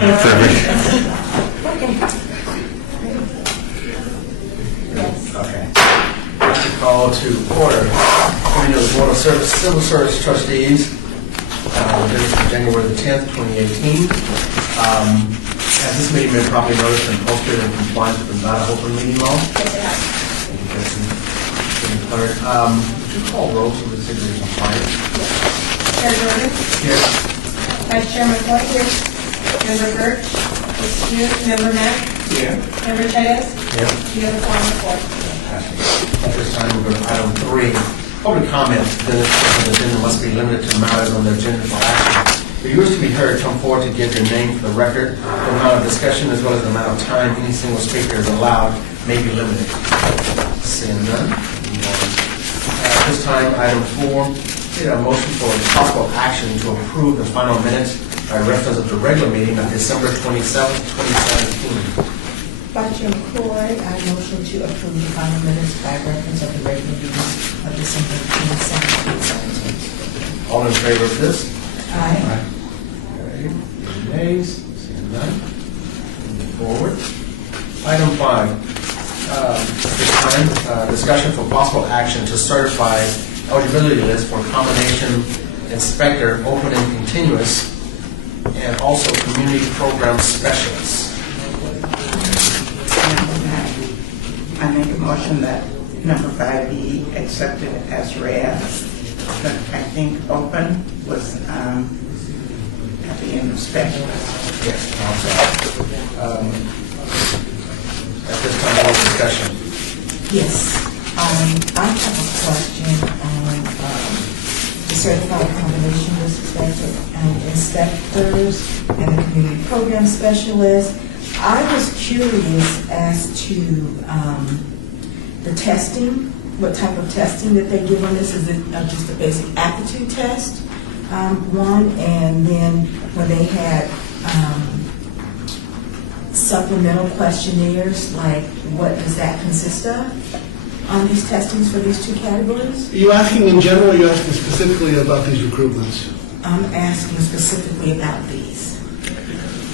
Okay. Call to order. Committee of the Board of Civil Service Trustees. This is January the 10th, 2018. Has this meeting been properly noticed and posted in compliance with the Nevada Open Meeting Law? Thank you, Kirsten. Would you call roll so the signature is compliant? Chair Jordan? Here. Vice Chairman Floyd? Here. Member Birch? Excused. Member Mack? Here. Member Chavez? Here. You have a form of court. At this time, we'll go to item 3. Public comment. The agenda must be limited to matters on the agenda for action. For viewers to be heard, come forward to give your name for the record. The amount of discussion as well as the amount of time any single speaker is allowed may be limited. Seeing none. At this time, item 4, a motion for possible action to approve the final minutes by reference of the regular meeting of December 27, 2017. Vice Chairman Floyd, I motion to approve the final minutes by reference of the regular meeting of December 27, 2017. All in favor of this? Aye. Okay. Any nays? Seeing none. Moving forward. Item 5. This time, discussion for possible action to certify eligibility list for combination inspector, open and continuous, and also community program specialists. I make a motion that number 5 be accepted as read. But I think open was at the end of specialist. Yes, also. At this time, all discussion. Yes. I have a question on the certified combination list inspectors and the community program specialists. I was curious as to the testing, what type of testing that they give on this. Is it just a basic aptitude test, one, and then when they had supplemental questionnaires, like what does that consist of on these testings for these two categories? Are you asking in general or are you asking specifically about these recruitments? I'm asking specifically about these.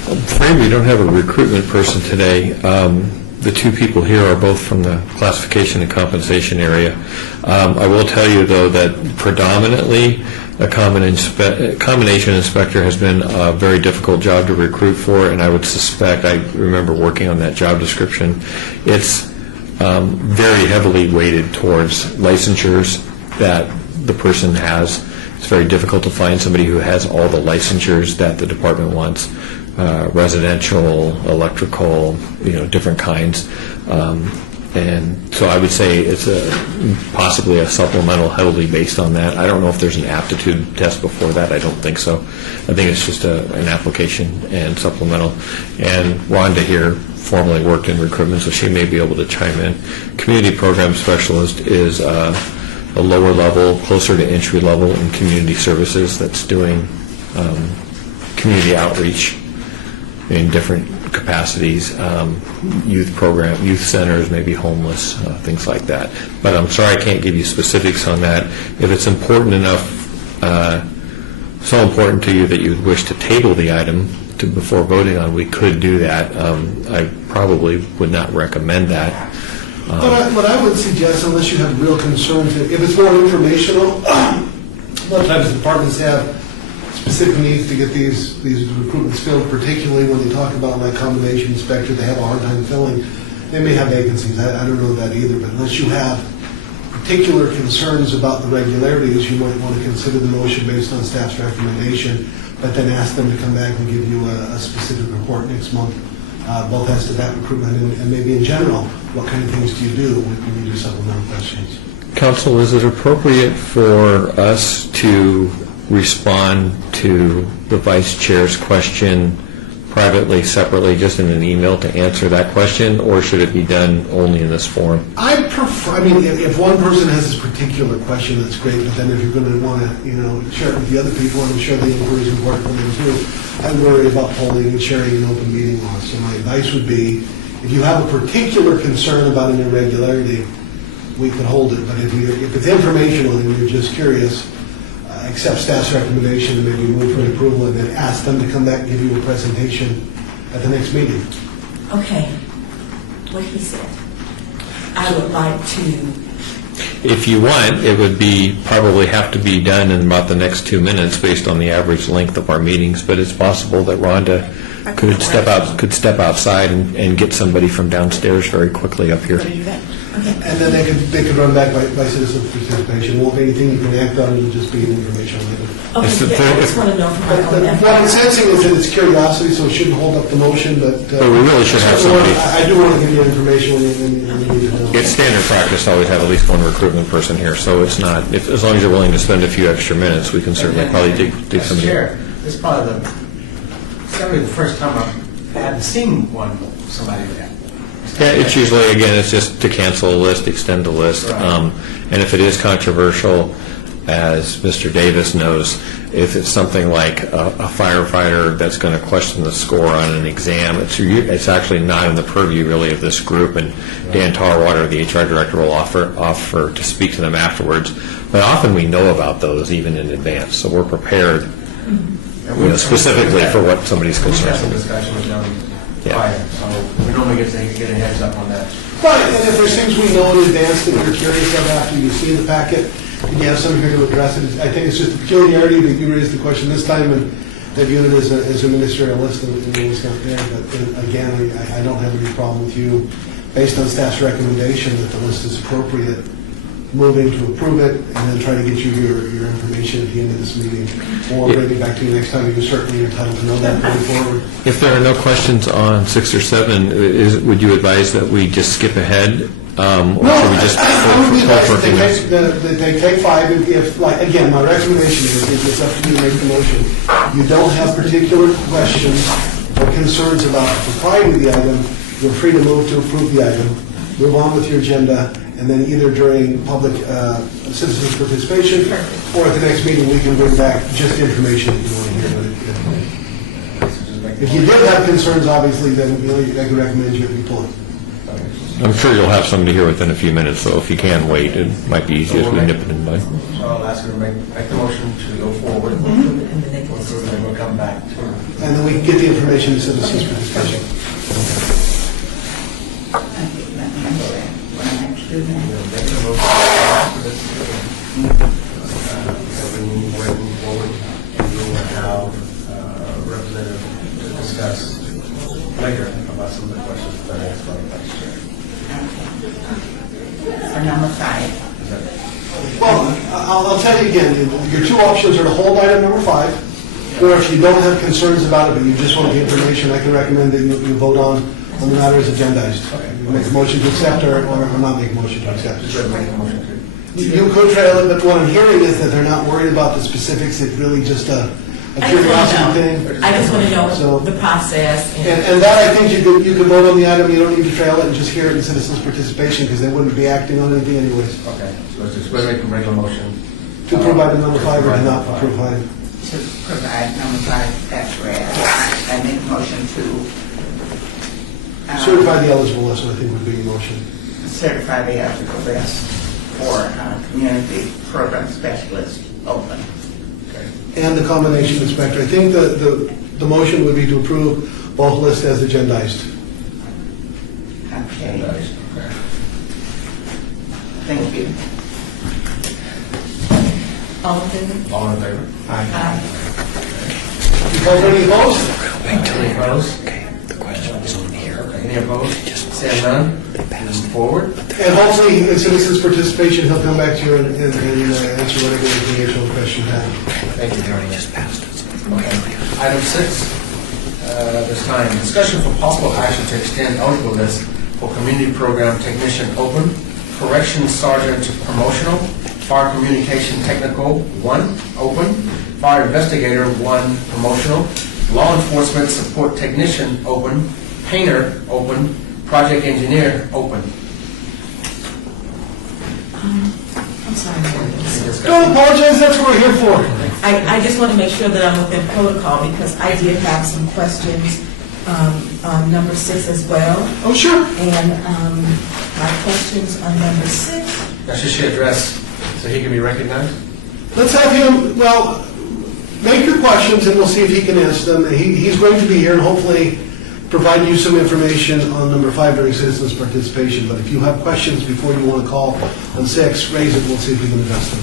I'm afraid we don't have a recruitment person today. The two people here are both from the classification and compensation area. I will tell you, though, that predominantly a combination inspector has been a very difficult job to recruit for, and I would suspect, I remember working on that job description, it's very heavily weighted towards licensures that the person has. It's very difficult to find somebody who has all the licensures that the department wants. Residential, electrical, different kinds. And so I would say it's possibly a supplemental heavily based on that. I don't know if there's an aptitude test before that. I don't think so. I think it's just an application and supplemental. And Rhonda here formerly worked in recruitment, so she may be able to chime in. Community program specialist is a lower level, closer to entry level in community services that's doing community outreach in different capacities, youth centers, maybe homeless, things like that. But I'm sorry I can't give you specifics on that. If it's important enough, so important to you that you wish to table the item before voting on, we could do that. I probably would not recommend that. What I would suggest, unless you have real concerns, if it's more informational, a lot of times departments have specific needs to get these recruitments filled, particularly when they talk about like combination inspector, they have a hard time filling. They may have vacancies. I don't know that either, but unless you have particular concerns about the regularities, you might want to consider the motion based on staff's recommendation, but then ask them to come back and give you a specific report next month, both as to that recruitment and maybe in general, what kind of things do you do when you do supplemental questions. Council, is it appropriate for us to respond to the Vice Chair's question privately, separately, just in an email to answer that question, or should it be done only in this forum? I prefer, if one person has this particular question, that's great, but then if you're going to want to, share it with the other people, and I'm sure the inquiry is important for them too, I worry about polling and sharing an open meeting law. So my advice would be, if you have a particular concern about an irregularity, we could hold it, but if it's informational and you're just curious, accept staff's recommendation and maybe move for approval, and then ask them to come back and give you a presentation at the next meeting. Okay, what he said. I would like to, If you want, it would probably have to be done in about the next 2 minutes based on the average length of our meetings, but it's possible that Rhonda could step outside and get somebody from downstairs very quickly up here. And then they could run back by citizen participation. Won't be anything you can act on, it'll just be an information item. okay, It's the yeah, I third- just want to know from my But own what I'm sensing is that it's curiosity, so it shouldn't hold up the motion, but... But we really should have somebody- I do want to give you information when you need to know. It's standard practice to always have at least one recruitment person here, so it's not, as long as you're willing to spend a few extra minutes, we can certainly probably dig As somebody. chair, this is probably the first time I hadn't seen somebody there. Yeah, it's usually, again, it's just to cancel a list, extend a list. Right. And if it is controversial, as Mr. Davis knows, if it's something like a firefighter that's going to question the score on an exam, it's actually not in the purview really of this group, and Dan Tarwater, the HR director, will offer to speak to them afterwards. But often we know about those even in advance, so we're prepared specifically for what somebody's We had concerned some with. discussion with them Yeah. prior, so we normally get a heads up on that. But, and if there's things we know in advance that you're curious of after you've seen the packet, and you have someone here to address it, I think it's just a peculiarity that you raised the question this time, and they viewed it as a ministerial list, and it was not there. But again, I don't have any problem with you, based on staff's recommendation that the list is appropriate, moving to approve it, and then try to get you your information at the end of this meeting, or bring it back to you next time. You're certainly entitled to know that going forward. If there are no questions on 6 or 7, would you advise that we just skip ahead? Or should we just I would pull for a advise few minutes? that they take 5, if, like, again, my recommendation is, it's up to you to make the motion. You don't have particular questions or concerns about the propriety of the item, you're free to move to approve the item, move on with your agenda, and then either during public citizens participation or at the next meeting, we can bring back just information that you want to hear. If you did have concerns, obviously, then I could recommend you pull it. I'm sure you'll have somebody here within a few minutes, so if you can wait, it might be easier if we nip it in the bud. So I'll ask her to make the motion to go forward. and then they can And then we'll come back to. And then we can get the information to citizens participation. Let me go there. What I have to do now. Make the motion after this meeting. That we move forward, and we will have a representative to discuss later about some of the questions that I asked by the vice chair. For number 5. Is that- Well, I'll tell you again, your two options are to hold item number 5, or if you don't have concerns about it, but you just want the information, I can recommend that you vote on the matter as agendized. You make a motion to accept or not make a motion to accept. Just go ahead and make the motion to. You could trail it, but what I'm hearing is that they're not worried about the specifics, it's really just a I just want to curiosity know. thing. I just want to So- know the process. And that, I think you could vote on the item, you don't need to trail it and just hear it in citizens' participation, because they wouldn't be acting on anything anyways. Okay, so let's just go ahead and make a regular motion. To approve item number 5 or to not approve item. To provide number 5 as read. I make a motion to Certify the eligible list, I think would be your motion. certify the eligible list for community program specialist open. And the combination inspector. I think the motion would be to approve both lists as agendized. Okay, thank you. All in favor? All in favor? Aye. Because any opposed? Any opposed? Okay, the question is on here. Okay, any opposed? Seeing none, move forward. And hopefully, in citizens' participation, he'll come back to you and answer whatever informational question you have. Thank you, Jeremy. Just passed it. Okay. Item 6, this time, discussion for possible action to extend eligible list for community program technician open, corrections sergeant promotional, fire communication technical 1 open, fire investigator 1 promotional, law enforcement support technician open, painter open, project engineer open. I'm sorry. Any discussion? Don't apologize, that's what we're here for. I just want to make sure that I'm within protocol because I did have some questions on number 6 as well. Oh, sure. And my questions on number 6, Now, should she address so he can be recognized? Let's have him, well, make your questions and we'll see if he can answer them. He's going to be here and hopefully provide you some information on number 5 during citizens' participation. But if you have questions before you want to call on 6, raise it, we'll see if we can address them.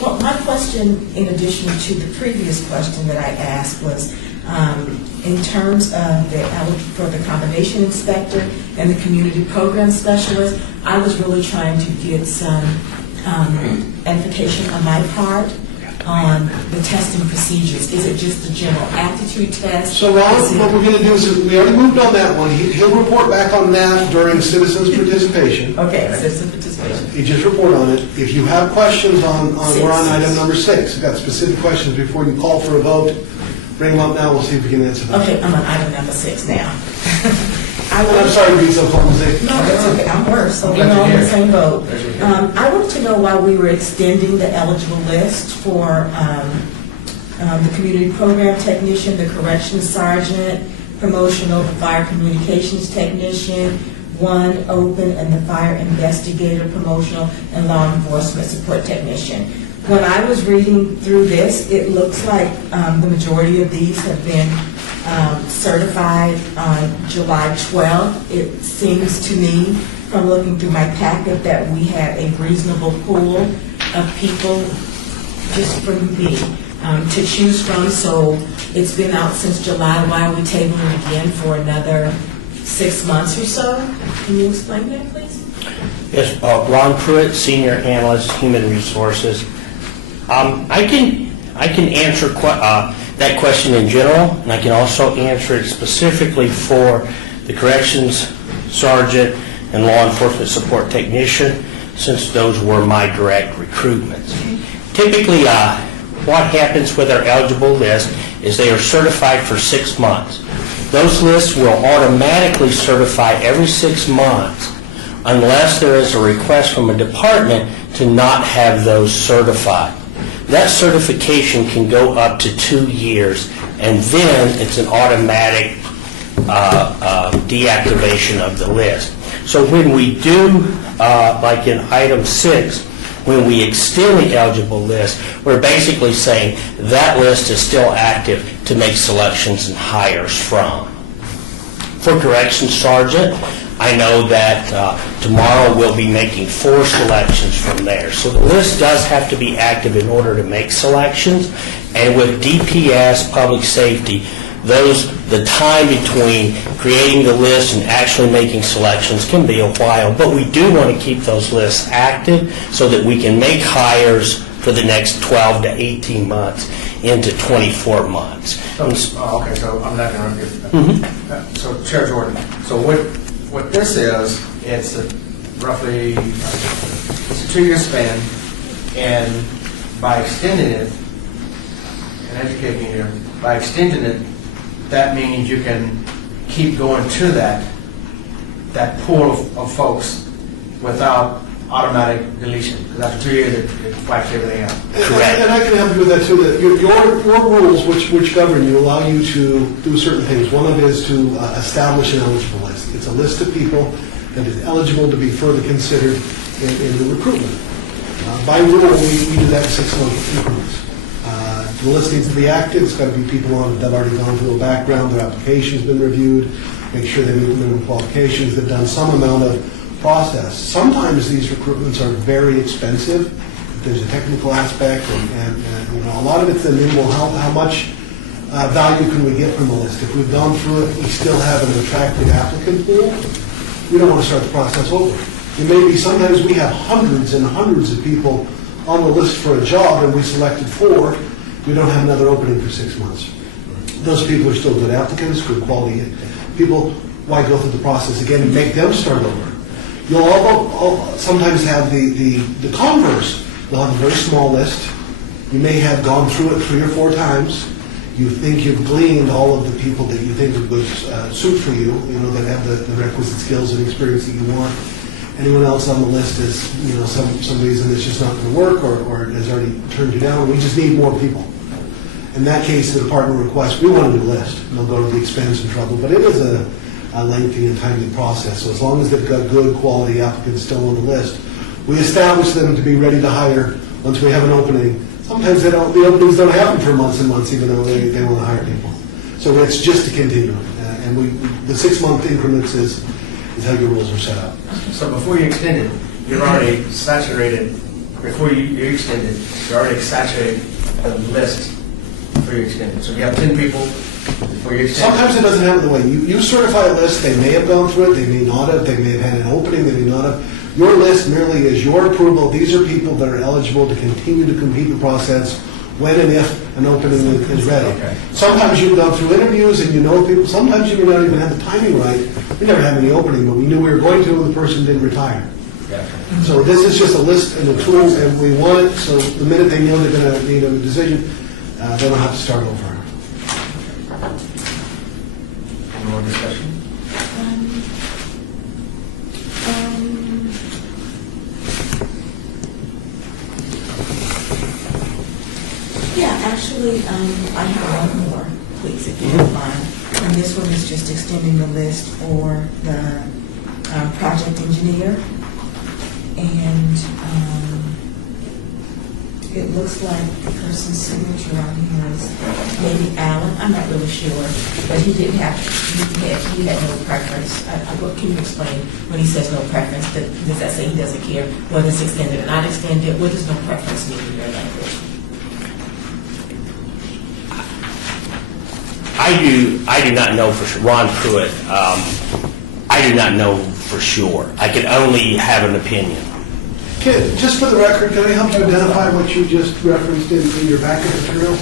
Well, my question, in addition to the previous question that I asked, was in terms of for the combination inspector and the community program specialist, I was really trying to get some edification on my part on the testing procedures. Is it just a general aptitude test? So Ron, what we're going to do is, we already moved on that one. He'll report back on that during citizens' participation. Okay, citizen participation. You just report on it. If you have questions on we're on 6. item number 6. You've got specific questions before you call for a vote. Bring them up now. We'll see if we can answer them. Okay, I'm on item number 6 now. I'm sorry to be so clumsy. No, that's okay. I'm worse, so we're all in the same boat. I wanted to know why we were extending the eligible list for the community program technician, the corrections sergeant, promotional, the fire communications technician, 1 open, and the fire investigator, promotional, and law enforcement support technician. When I was reading through this, it looks like the majority of these have been certified on July 12th. It seems to me, from looking through my packet, that we have a reasonable pool of people just for me to choose from. So it's been out since July. Why are we tabling it again for another 6 months or so? Can you explain that, please? Yes, Ron Pruitt, Senior Analyst, Human Resources. I can answer that question in general, and I can also answer it specifically for the corrections sergeant and law enforcement support technician, since those were my direct recruitments. Typically, what happens with our eligible list is they are certified for 6 months. Those lists will automatically certify every 6 months unless there is a request from a department to not have those certified. That certification can go up to 2 years, and then it's an automatic deactivation of the list. So when we do, like in item 6, when we extend the eligible list, we're basically saying that list is still active to make selections and hires from. For corrections sergeant, I know that tomorrow we'll be making 4 selections from there. So the list does have to be active in order to make selections. And with DPS, public safety, the time between creating the list and actually making selections can be a while. But we do want to keep those lists active so that we can make hires for the next 12 to 18 months into 24 months. Okay, so I'm not going to interrupt you. So Chair Jordan, so what this is, it's roughly it's a 2-year span, and by extending it, and educating you, by extending it, that means you can keep going to that pool of folks without automatic deletion. Because after 2 years, it wipes everything out. Correct. And I can help you with that too. That your rules, which govern you, allow you to do certain things. One of it is to establish an eligible list. It's a list of people that is eligible to be further considered in the recruitment. By rule, we do that in 6-month increments. The list needs to be active. It's got to be people on that have already gone through a background, their application's been reviewed, make sure they meet the minimum qualifications, they've done some amount of process. Sometimes these recruitments are very expensive. There's a technical aspect, and a lot of it's the minimal. How much value can we get from the list? If we've gone through it, we still have an attractive applicant pool. We don't want to start the process over. It may be sometimes we have hundreds and hundreds of people on the list for a job, and we selected 4. We don't have another opening for 6 months. Those people are still good applicants, good quality people. Why go through the process again and make them start over? You'll all sometimes have the converse. You'll have a very small list. You may have gone through it 3 or 4 times. You think you've gleaned all of the people that you think would suit for you, that have the requisite skills and experience that you want. Anyone else on the list is, some reason it's just not going to work or has already turned you down. We just need more people. In that case, the department requests, we want a new list. And they'll go to the expense and trouble. But it is a lengthy and timely process. So as long as they've got good quality applicants still on the list, we establish them to be ready to hire once we have an opening, sometimes the openings don't happen for months and months, even though they want to hire people. So it's just to continue. And the 6-month increments is how your rules are set up. So before you extend it, you're already saturated, before you extend it, you're already saturated the list before you extend it. So you have 10 people before you extend it. Sometimes it doesn't happen the way. You certify a list, they may have gone through it, they may not have, they may have had an opening, they may not have. Your list merely is your approval. These are people that are eligible to continue to compete in the process when and if an opening is ready. Okay. Sometimes you've gone through interviews and you know people. Sometimes you may not even have the timing right. We never had any opening, but we knew we were going to when the person did retire. Gotcha. So this is just a list and a tool, and we want it so the minute they know they're going to need a decision, they don't have to start over. Any more discussion? Yeah, actually, I have one more, please, if you don't mind. And this one is just extending the list for the project engineer. And it looks like the person's signature on here is maybe Alan. I'm not really sure, but he didn't have, he had no preference. What can you explain when he says no preference? Does that say he doesn't care whether it's extended or not extended? What does no preference mean in your language? I do not know for sure. Ron Pruitt, I do not know for sure. I can only have an opinion. Just for the record, can I help you identify what you just referenced in your backup material?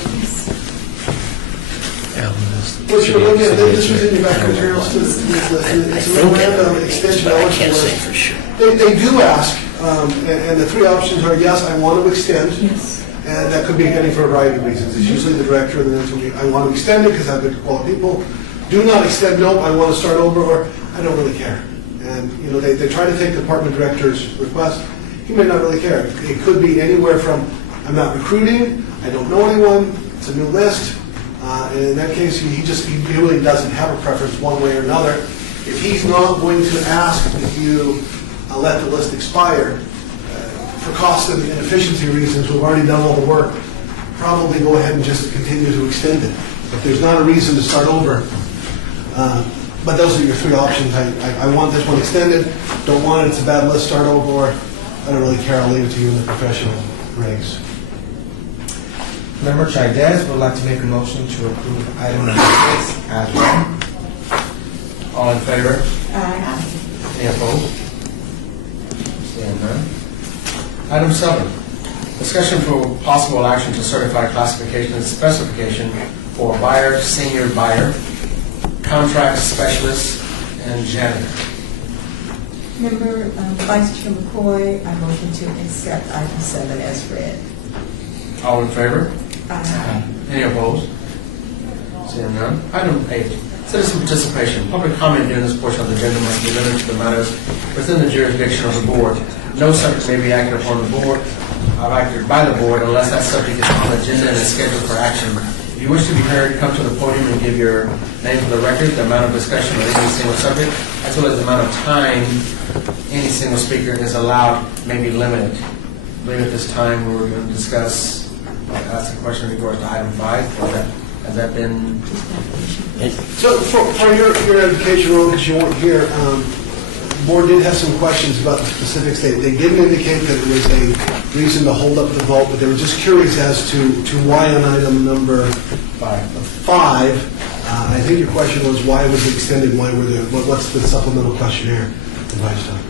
What you're looking at, this was in your backup materials. It's a memorandum extension But I can't eligible. say for sure. They do ask, and the 3 options are, yes, I want to extend. Yes. And that could be any for a variety of reasons. It's usually the director, and then it's, I want to extend it because I have good quality people. Do not extend, nope, I want to start over, or I don't really care. And, they try to take the department director's request. He may not really care. It could be anywhere from, I'm not recruiting, I don't know anyone, it's a new list. And in that case, he really doesn't have a preference one way or another. If he's not going to ask that you let the list expire, for cost and efficiency reasons, we've already done all the work, probably go ahead and just continue to extend it. If there's not a reason to start over, but those are your 3 options. I want this one extended, don't want it, it's a bad list, start over, or I don't really care, I'll leave it to you in the professional ranks. Member Chaydez would like to make a motion to approve item number 6 as read. All in favor? Aye. Any opposed? Seeing none. Item 7, discussion for possible action to certify classification and specification for buyer, senior buyer, contract specialist, and janitor. Member Vice Chair McCoy, I motion to accept item 7 as read. All in favor? Aye. Any opposed? Seeing none. Item 8, citizen participation. Public comment during this portion of the agenda must be limited to the matters within the jurisdiction of the board. No subject may be acted upon the board, or acted by the board, unless that subject is on the agenda and is scheduled for action. If you wish to be heard, come to the podium and give your name for the record, the amount of discussion on any single subject, as well as the amount of time any single speaker is allowed may be limited. I believe at this time we're going to discuss, ask a question in regards to item 5. Has that been? So for your education, Ron, because you weren't here, the board did have some questions about the specifics. They didn't indicate that it was a reason to hold up the vote, but they were just curious as to why on item number 5. I think your question was why was it extended, why were there, what's the supplemental questionnaire advised on?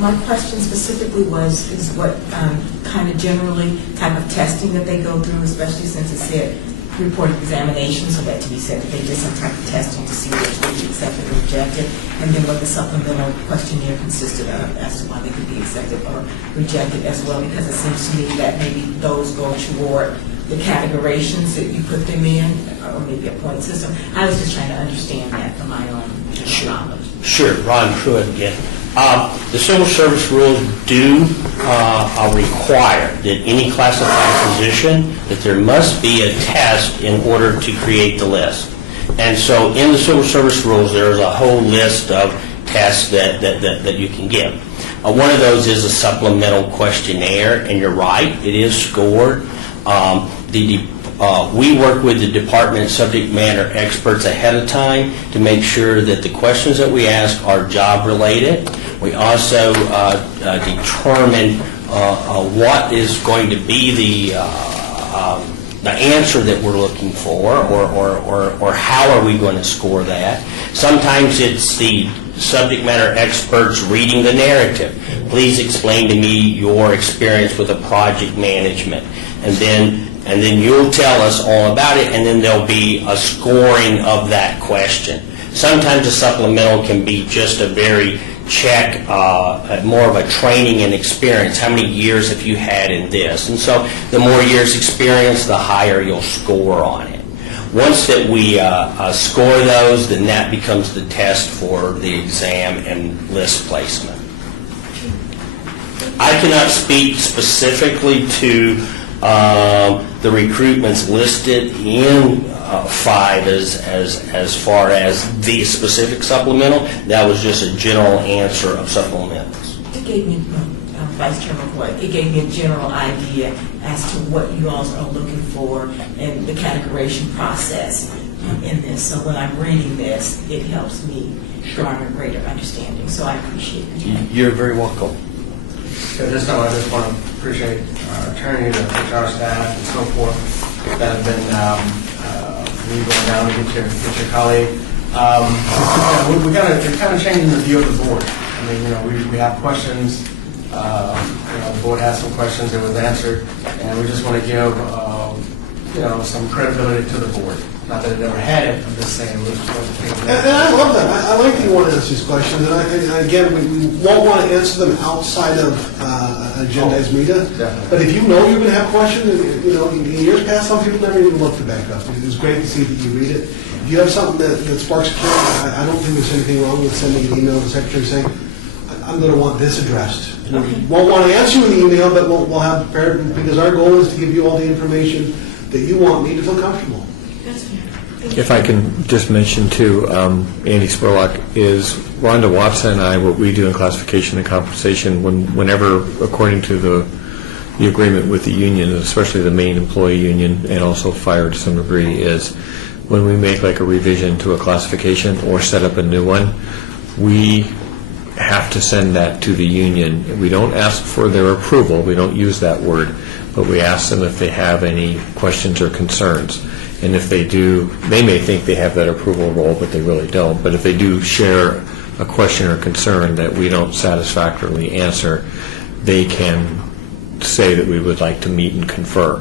My question specifically is what kind of generally type of testing that they go through, especially since it said reported examination, so that to be said that they did some type of testing to see which would be accepted or rejected, and then what the supplemental questionnaire consisted of as to why they could be accepted or rejected as well, because it seems to me that maybe those go toward the categorizations that you put them in, or maybe a point system. I was just trying to understand that from my own knowledge. Sure, Ron Pruitt again. The civil service rules do require that any classified position, that there must be a test in order to create the list. And so in the civil service rules, there is a whole list of tests that you can give. One of those is a supplemental questionnaire, and you're right, it is scored. We work with the department subject matter experts ahead of time to make sure that the questions that we ask are job related. We also determine what is going to be the answer that we're looking for, or how are we going to score that. Sometimes it's the subject matter experts reading the narrative. Please explain to me your experience with the project management, and then you'll tell us all about it, and then there'll be a scoring of that question. Sometimes a supplemental can be just a very check, more of a training and experience. How many years have you had in this? And so the more years experience, the higher you'll score on it. Once that we score those, then that becomes the test for the exam and list placement. I cannot speak specifically to the recruitments listed in 5 as far as the specific supplemental. That was just a general answer of supplementals. It gave me, Vice Chairman Floyd, it gave me a general idea as to what you all are looking for and the categorization process in this. So when I'm reading this, it helps me garner a greater understanding. So I appreciate it. You're very welcome. So just know, I just want to appreciate our attorney, the HR staff, and so forth that have been you going down to get your colleague. We got to kind of changing the view of the board. I mean, we have questions. The board has some questions that was answered, and we just want to give some credibility to the board. Not that it never had it, I'm just saying. And I love that. I like that you want to answer these questions. And again, we won't want to answer them outside of agendized media. Definitely. But if you know you're going to have questions, in years past, some people never even looked to back up. It's great to see that you read it. If you have something that sparks curiosity, I don't think there's anything wrong with sending an email to the secretary saying, I'm going to want this addressed. Okay. We won't want to answer you in the email, but we'll have prepared, because our goal is to give you all the information that you want me to feel comfortable. That's fair. If I can just mention too, Andy Spurlock, is Rhonda Watson and I, what we do in classification and compensation, whenever, according to the agreement with the union, especially the main employee union, and also fire to some degree, is when we make like a revision to a classification or set up a new one, we have to send that to the union. We don't ask for their approval, we don't use that word, but we ask them if they have any questions or concerns. And if they do, they may think they have that approval role, but they really don't. But if they do share a question or concern that we don't satisfactorily answer, they can say that we would like to meet and confer.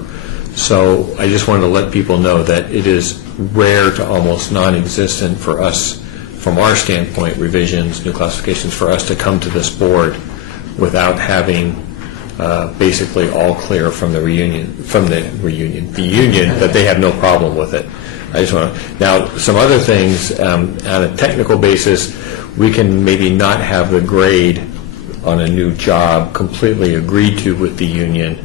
So I just wanted to let people know that it is rare to almost non-existent for us, from our standpoint, revisions, new classifications, for us to come to this board without having basically all clear from the union that they have no problem with it. I just want to, now some other things on a technical basis, we can maybe not have the grade on a new job completely agreed to with the union,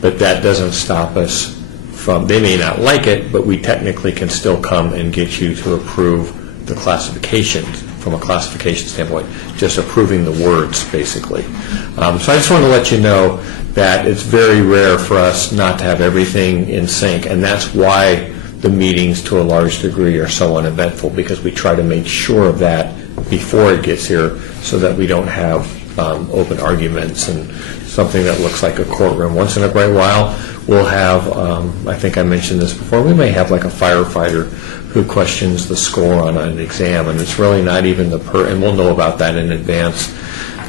but that doesn't stop us from, they may not like it, but we technically can still come and get you to approve the classifications from a classification standpoint, just approving the words, basically. So I just want to let you know that it's very rare for us not to have everything in sync, and that's why the meetings, to a large degree, are so uneventful, because we try to make sure of that before it gets here, so that we don't have open arguments and something that looks like a courtroom. Once in a great while, we'll have, I think I mentioned this before, we may have like a firefighter who questions the score on an exam, and it's really not even and we'll know about that in advance,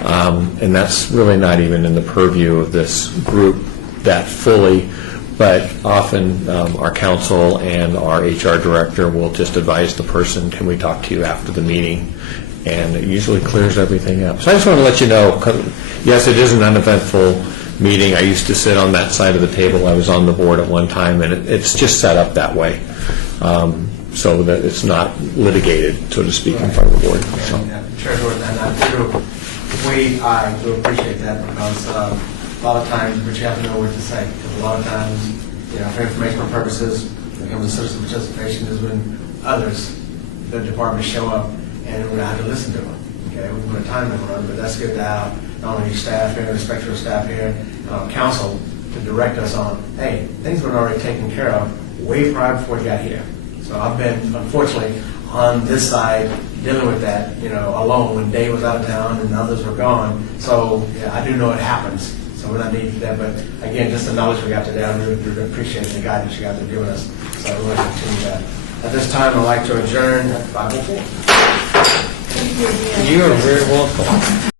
and that's really not even in the purview of this group that fully, but often our counsel and our HR director will just advise the person, can we talk to you after the meeting? And it usually clears everything up. So I just want to let you know, yes, it is an uneventful meeting. I used to sit on that side of the table. I was on the board at one time, and it's just set up that way. So that it's not litigated, so to speak, in front of the board. So. Chair Jordan, and I do appreciate that, because a lot of times, but you have to know what to say. Because a lot of times, for informational purposes, when it comes to citizen participation, is when others, the departments show up, and we're going to have to listen to them. Okay, we put a time limit on it, but that's good to have not only staff here, respectful staff here, and our council to direct us on, hey, things were already taken care of way prior before we got here. So I've been, unfortunately, on this side, dealing with that, alone when Dave was out of town and others were gone. So, yeah, I do know it happens. So we're not needing that, but again, just the knowledge we got today, I really appreciate the guidance you guys are giving us. So we're going to continue that. At this time, I'd like to adjourn at 5:04. You are very welcome.